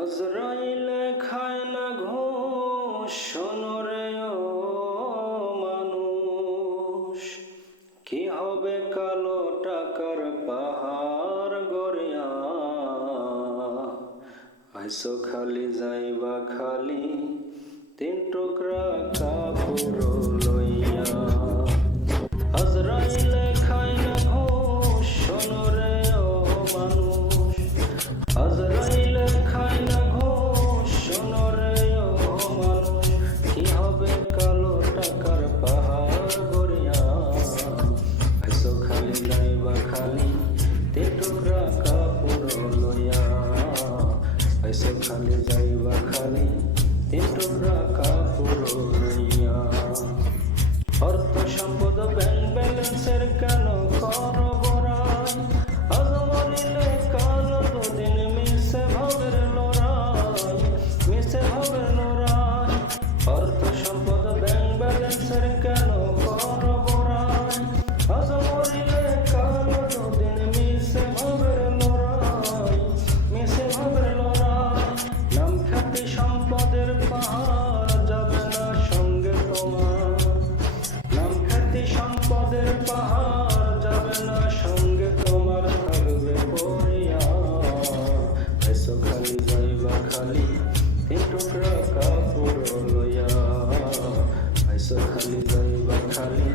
আজরাইলে খায় না ঘুষ, শোনো রে ও মানুষ, কি হবে কালো টাকার পাহাড় গড়িয়া। আইসো খালি যাইবা খালি, তিন টুকরা কাপড় লইয়া। আজরাইলে খায় না ঘুষ, শোনো রে ও মানুষ, আজরাইলে খায় না ঘুষ, শোনো রে ও মানুষ, কি হবে কালো টাকার পাহাড় গড়িয়া। আইসো খালি যাইবা খালি, তিন টুকরা কাপড় লইয়া। আইসো খালি যাইবা খালি, তিন টুকরা কাপড় লইয়া। অর্থ সম্পদ ব্যাংক ব্যালেন্সের কেন করো বড়াই, আজ মরিলে কাল দুদিন মিশে ভাবের লড়াই, মিশে ভাবের লড়াই। অর্থ সম্পদ ব্যাংক ব্যালেন্সের কেন করো বড়াই, আজ মরিলে কাল দুদিন মিশে ভাবের লড়াই, মিশে ভাবের লড়াই। নাম খ্যাতি সম্পদের পাহাড় যাবে না সঙ্গে তোমার, নাম খ্যাতি সম্পদের পাহাড় যাবে না সঙ্গে তোমার, থাকবে পড়িয়া। আইসো খালি যাইবা খালি, তিন টুকরা কাপড় লইয়া। আইসো খালি যাইবা খালি,